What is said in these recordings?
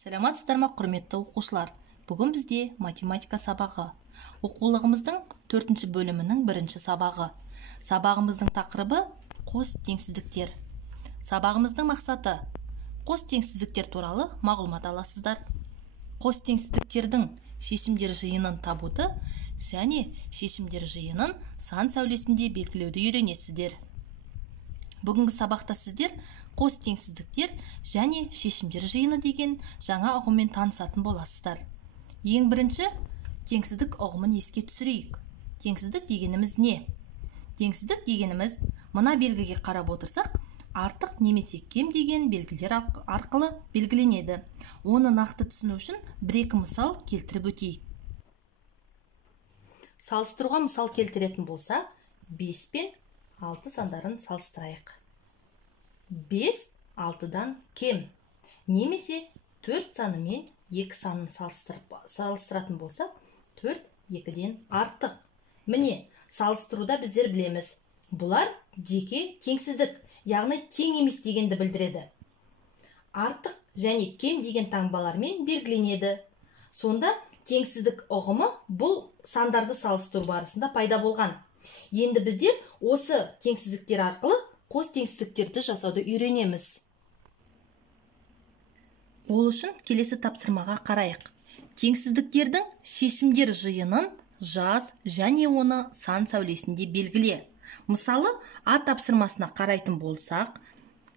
Саламатсыздар ма, құрметті оқушылар? Бүгін бізде математика сабағы. Оқулығымыздың 4-ші бөлімінің 1-ші сабағы. Сабағымыздың тақырыбы қос теңсіздіктер. Сабағымыздың мақсаты қос теңсіздіктер туралы мағлұмат аласыздар. Қос теңсіздіктердің шешімдер жиынын табуды және шешімдер жиынын сан сәулесінде белгілеуді үйренесіздер. Бүгінгі сабақта сіздер қос теңсіздіктер және шешімдер жиыны деген жаңа ұғыммен танысатын боласыздар. Ең бірінші теңсіздік ұғымын еске түсірейік. Теңсіздік дегеніміз не? Теңсіздік дегеніміз мына белгіге қарап отырсақ, артық немесе кем деген белгілер арқылы белгіленеді. Оны нақты түсіну үшін бір-екі мысал келтіріп өтейік. Салыстыруға мысал келтіретін болса, 5 пен 6 сандарын салыстырайық. 5 6-дан кем, немесе 4 саны мен 2 санын салыстыратын болса, 4 2-ден артық. Міне, салыстыруда біздер білеміз. Бұлар жеке теңсіздік, яғни тең емес дегенді білдіреді. Артық және кем деген таңбалармен белгіленеді. Сонда теңсіздік ұғымы бұл сандарды салыстыру барысында пайда болған. Енді біздер осы теңсіздіктер арқылы қос теңсіздіктерді жасауды үйренеміз. Ол үшін келесі тапсырмаға қарайық. Теңсіздіктердің шешімдер жиынын жаз және оны сан сәулесінде белгіле. Мысалы, А тапсырмасына қарайтын болсақ,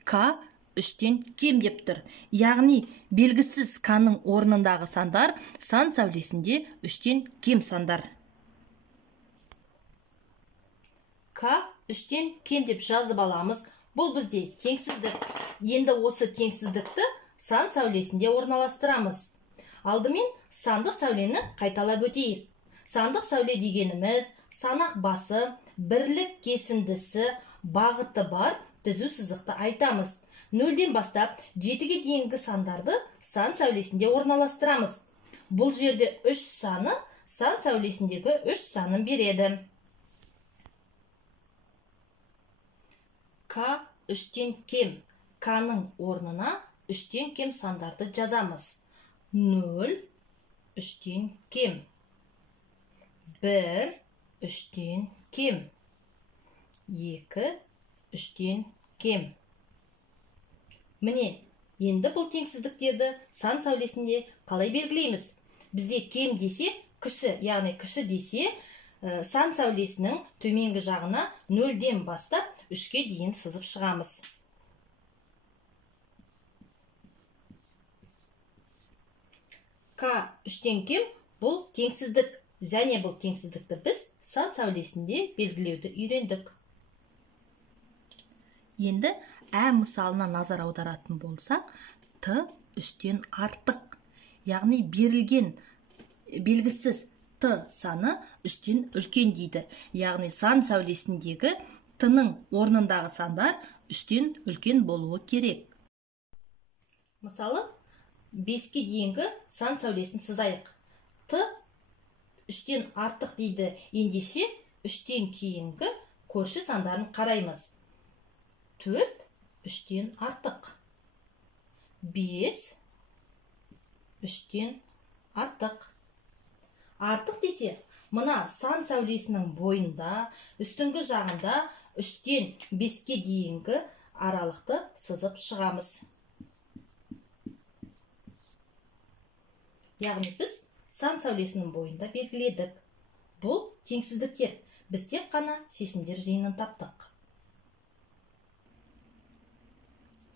К 3-тен кем деп тұр. Яғни белгісіз К-ның орнындағы сандар сан сәулесінде 3-тен кем сандар. К 3-тен кем деп жазып аламыз. Бұл бізде теңсіздік. Енді осы теңсіздікті сан сәулесінде орналастырамыз. Алдымен сандық сәулені қайталап өтейік. Сандық сәуле дегеніміз санақ басы, бірлік кесіндісі, бағыты бар түзу сызықты айтамыз. 0-ден бастап 7-ге дейінгі сандарды сан сәулесінде орналастырамыз. Бұл жерде 3 саны сан сәулесіндегі 3 санын береді. К 3-тен кем. К-ның орнына 3-тен кем сандарды жазамыз. 0 3-тен кем. 1 3-тен кем. 2 3-тен кем. Міне, енді бұл теңсіздіктерді сан сәулесінде қалай белгілейміз? Бізде кем десе, кіші, яғни кіші десе, сан сәулесінің төменгі жағына 0-ден бастап 3-ге дейін сызып шығамыз. К 3-тен кем бұл теңсіздік, және бұл теңсіздікті біз сан сәулесінде белгілеуді үйрендік. Енді Ә мысалына назар аударатын болсақ, Т 3-тен артық, яғни берілген белгісіз Т саны 3-тен үлкен дейді. Яғни сан сәулесіндегі Т-ның орнындағы сандар 3-тен үлкен болуы керек. Мысалы, 5-ке дейінгі сан сәулесін сызайық. Т 3-тен артық дейді. Ендеше 3-тен кейінгі көрші сандарын қараймыз. 4 3-тен артық. 5 3-тен артық. Артық десе, мына сан сәулесінің бойында, үстіңгі жағында 3-тен 5-ке дейінгі аралықты сызып шығамыз. Яғни біз сан сәулесінің бойында белгіледік. Бұл теңсіздіктер. Біз тек қана шешімдер жиынын таптық.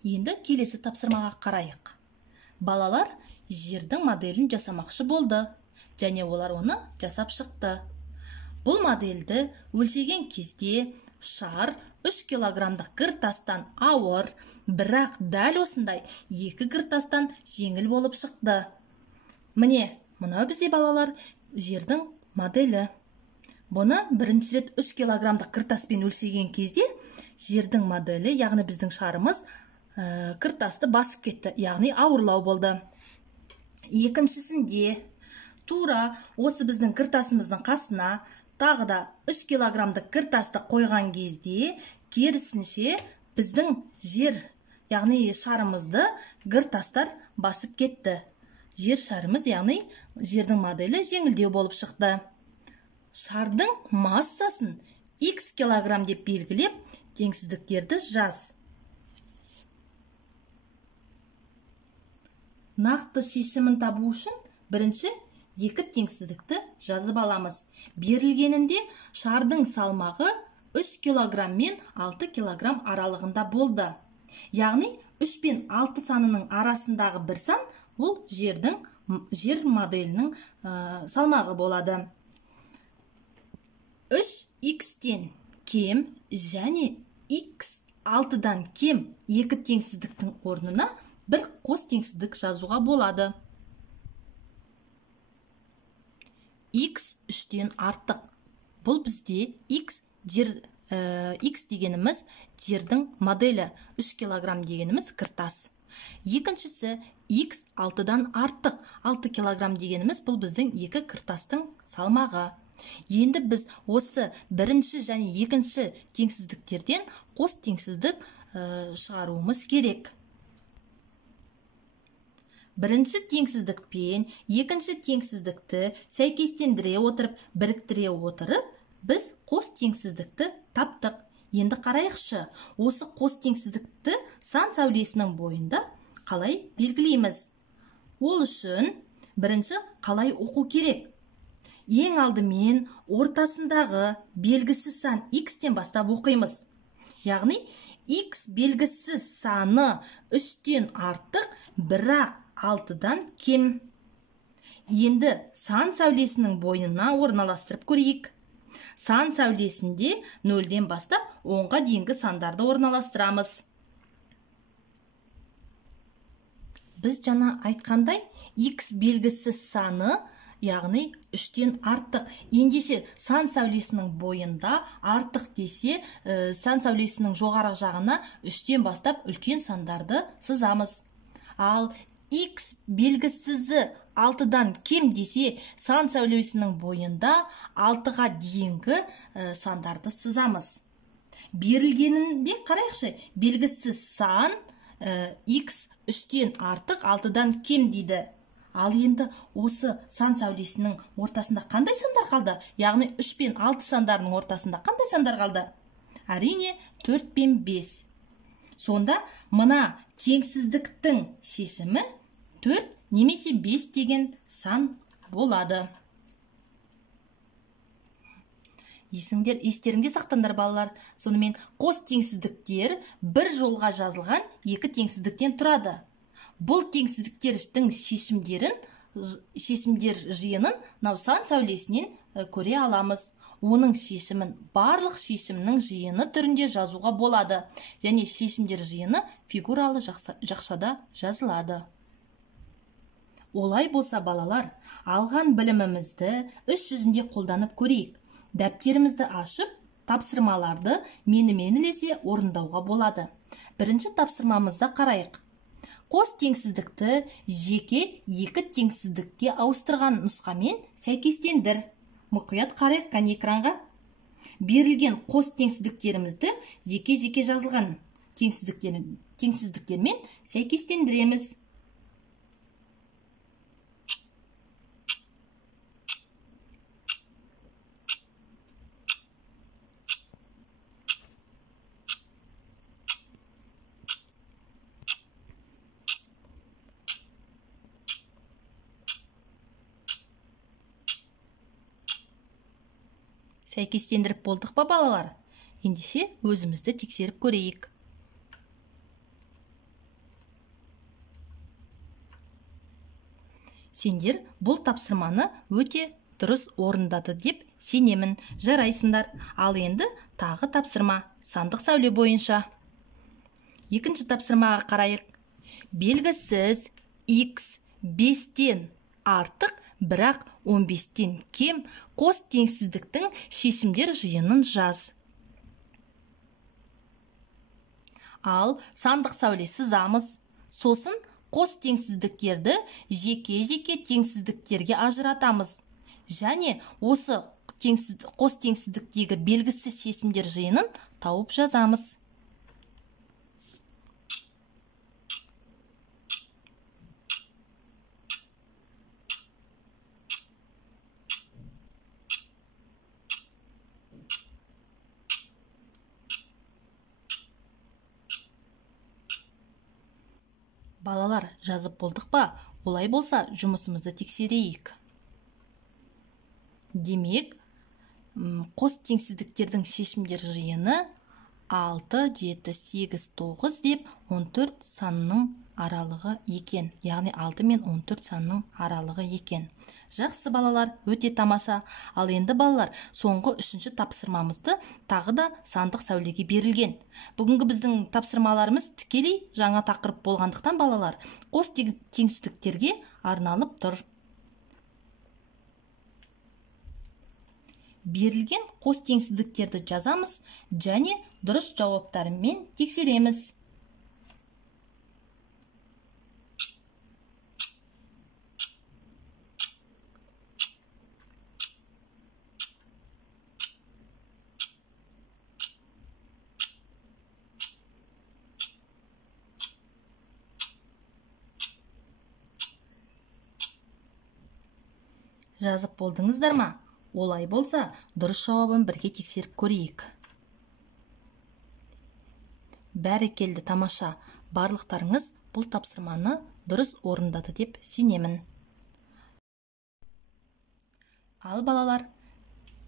Енді келесі тапсырмаға қарайық. Балалар жердің моделін жасамақшы болды, және олар оны жасап шықты. Бұл модельді өлшеген кезде шар 3 килограмдық кіртастан ауыр, бірақ дәл осындай 2 кіртастан жеңіл болып шықты. Міне, мынау бізде балалар жердің моделі. Бұны бірінші рет 3 килограмдық кіртаспен өлшеген кезде жердің моделі, яғни біздің шарымыз кіртасты басып кетті, яғни ауырлау болды. Екіншісінде тура осы біздің кіртасымыздың қасына тағы да 3 килограмдық кіртасты қойған кезде керісінше біздің жер, яғни шарымызды кіртастар басып кетті. жер шарымыз, яғни жердің моделі жеңілдеу болып шықты. Шардың массасын x килограмм деп белгілеп, теңсіздіктерді жаз. Нақты шешімін табу үшін бірінші екі теңсіздікті жазып аламыз. Берілгенінде шардың салмағы 3 килограмм мен 6 килограмм аралығында болды. Яғни 3 пен 6 санының арасындағы бір сан бұл жер моделінің салмағы болады. 3x-тен кем және x 6-дан кем екі теңсіздіктің орнына бір қос теңсіздік жазуға болады. X 3-тен артық. Бұл бізде x дегеніміз жердің моделі, 3 килограмм дегеніміз кіртас. Екіншісі x 6-дан артық. 6 килограмм дегеніміз бұл біздің екі кіртастың салмағы. Енді біз осы бірінші және екінші теңсіздіктерден қос теңсіздік шығаруымыз керек. Бірінші теңсіздік пен екінші теңсіздікті сәйкестендіре отырып, біріктіре отырып, біз қос теңсіздікті таптық. Енді қарайықшы, осы қос теңсіздікті сан сәулесінің бойында қалай белгілейміз? Ол үшін бірінші қалай оқу керек? Ең алдымен ортасындағы белгісіз сан x-тен бастап оқимыз. Яғни x белгісіз саны 3-тен артық, бірақ 6-дан кем. Енді сан сәулесінің бойына орналастырып көрейік. Сан сәулесінде 0-ден бастап 10-ға дейінгі сандарды орналастырамыз. Біз жаңа айтқандай, x белгісіз саны, яғни 3-тен артық. Ендеше сан сәулесінің бойында артық десе, сан сәулесінің жоғары жағына 3-тен бастап үлкен сандарды сызамыз. Ал x белгісізі 6-дан кем десе, сан сәулесінің бойында 6-ға дейінгі сандарды сызамыз. Берілгенінде қарайықшы, белгісіз сан x 3-тен артық, 6-дан кем дейді. Ал енді осы сан сәулесінің ортасында қандай сандар қалды? Яғни 3 пен 6 сандарының ортасында қандай сандар қалды? Әрине 4 пен 5. Сонда мына теңсіздіктің шешімі 4 немесе 5 деген сан болады. Естеріңде сақтандар балалар. Сонымен қос теңсіздіктер бір жолға жазылған екі теңсіздіктен тұрады. Бұл теңсіздіктердің шешімдер жиынын сан сәулесінен көре аламыз. Оның шешімін барлық шешімнің жиыны түрінде жазуға болады. Және шешімдер жиыны фигуралы жақшада жазылады. Олай болса балалар, алған білімімізді іс жүзінде қолданып көрейік. Дәптерімізді ашып, тапсырмаларды менімен ілесе орындауға болады. Бірінші тапсырмамызда қарайық. Қос теңсіздікті жеке екі теңсіздікке ауыстырған нұсқамен сәйкестендір. Мұқият қарайық кәне экранға. Берілген қос теңсіздіктерімізді жеке-жеке жазылған теңсіздіктермен сәйкестендіреміз. Сәйкестендіріп болдық па балалар? Ендеше өзімізді тексеріп көрейік. Сендер бұл тапсырманы өте дұрыс орындады деп сенемін. Жарайсыңдар. Ал енді тағы тапсырма сандық сәуле бойынша. Екінші тапсырмаға қарайық. Белгісіз x 5-тен артық, бірақ 15-тен кем қос теңсіздіктің шешімдер жиынын жаз. Ал сандық сәуле сызамыз. Сосын қос теңсіздіктерді жеке-жеке теңсіздіктерге ажыратамыз. Және осы қос теңсіздіктегі белгісіз шешімдер жиынын тауып жазамыз. Балалар, жазып болдық па? Олай болса, жұмысымызды тексерейік. Демек, қос теңсіздіктердің шешімдер жиыны 6, 7, 8, 9 деп 14 санының аралығы екен. Яғни 6 мен 14 санының аралығы екен. Жақсы балалар, өте тамаша. Ал енді балалар, соңғы 3-ші тапсырмамызды тағы да сандық сәулеге берілген. Бүгінгі біздің тапсырмаларымыз тікелей жаңа тақырып болғандықтан балалар, қос теңсіздіктерге арналып тұр. Берілген қос теңсіздіктерді жазамыз және дұрыс жауаптарымен тексереміз. Жазып болдыңыздар ма? Олай болса, дұрыс жауабын бірге тексеріп көрейік. Бәрекелді, тамаша. Барлықтарыңыз бұл тапсырманы дұрыс орындады деп сенемін. Ал балалар,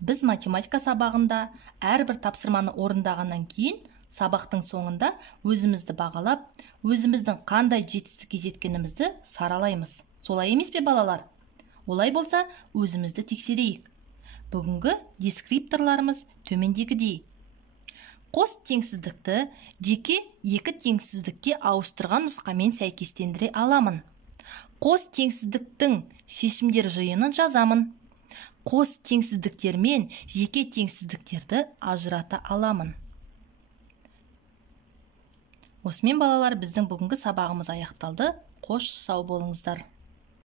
біз математика сабағында әрбір тапсырманы орындағаннан кейін сабақтың соңында өзімізді бағалап, өзіміздің қандай жетістікке жеткенімізді саралаймыз. Солай емес пе балалар? Олай болса, өзімізді тексерейік. Бүгінгі дескрипторларымыз төмендегідей. Қос теңсіздікті жеке екі теңсіздікке ауыстырған нұсқамен сәйкестендіре аламын. Қос теңсіздіктің шешімдер жиынын жазамын. Қос теңсіздіктер мен жеке теңсіздіктерді ажырата аламын. Осымен балалар, біздің бүгінгі сабағымыз аяқталды. Қош сау болыңыздар.